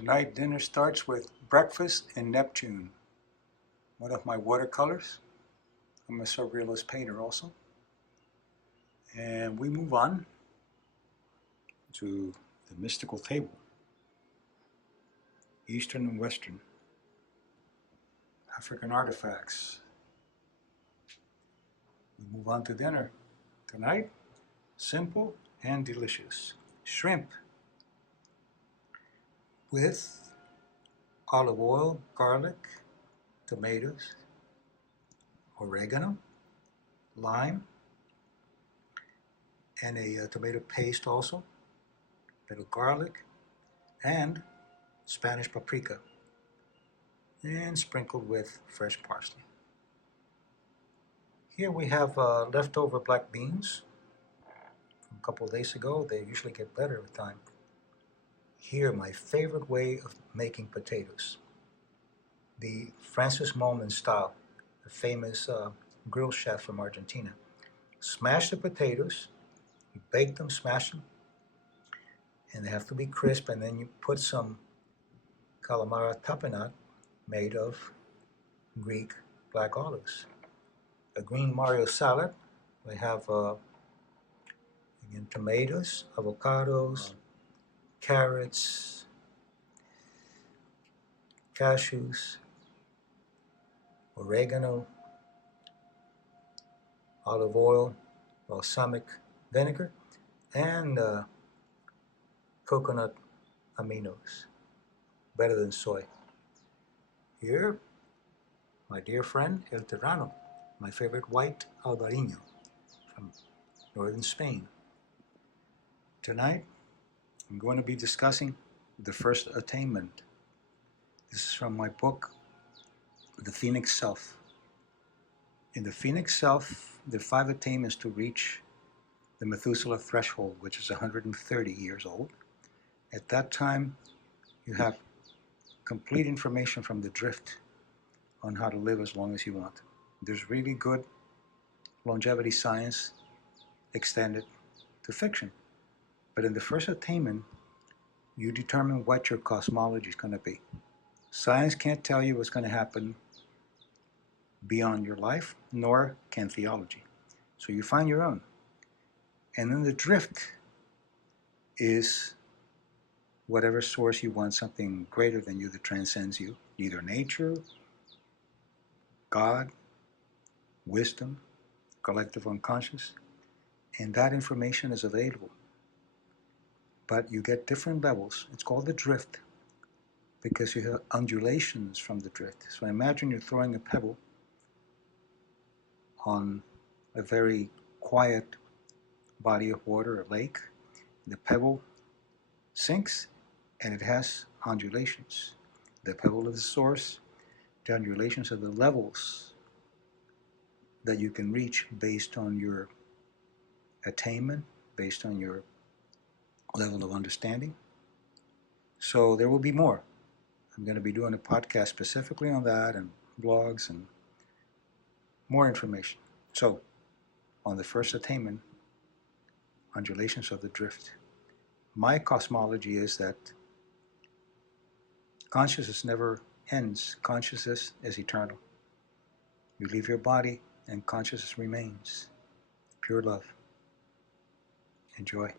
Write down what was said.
Tonight dinner starts with breakfast in Neptune, one of my watercolors. I'm a surrealist painter also. And we move on to the mystical table, Eastern and Western, African artifacts. We move on to dinner tonight, simple and delicious. Shrimp with olive oil, garlic, tomatoes, oregano, lime, and a tomato paste also, a little garlic, and Spanish paprika, and sprinkled with fresh parsley. Here we have leftover black beans from a couple of days ago. They usually get better with time. Here, my favorite way of making potatoes, the Francis Mollman style, the famous grill chef from Argentina. Smash the potatoes, you bake them, smash them, and they have to be crisp, and then you put some calamara tapenade made of Greek black olives. A green Mario salad, we have again tomatoes, avocados, carrots, cashews, oregano, olive oil, balsamic vinegar, and coconut aminos, better than soy. Here, my dear friend El Terrano, my favorite white Albarino from northern Spain. Tonight, I'm going to be discussing the first attainment. This is from my book, The Phoenix Self. In the Phoenix Self, there are 5 attainments to reach the Methuselah threshold, which is 130 years old. At that time, you have complete information from the drift on how to live as long as you want. There's really good longevity science extended to fiction. But in the first attainment, you determine what your cosmology is going to be. Science can't tell you what's going to happen beyond your life, nor can theology. So you find your own. And then the drift is whatever source you want, something greater than you that transcends you, either nature, God, wisdom, collective unconscious, and that information is available. But you get different levels. It's called the drift because you have undulations from the drift. So imagine you're throwing a pebble on a very quiet body of water, a lake. The pebble sinks and it has undulations. The pebble is the source. The undulations are the levels that you can reach based on your attainment, based on your level of understanding. So there will be more. I'm going to be doing a podcast specifically on that, and blogs and more information. So, on the first attainment, undulations of the drift. My cosmology is that consciousness never ends. Consciousness is eternal. You leave your body and consciousness remains. Pure love. Enjoy.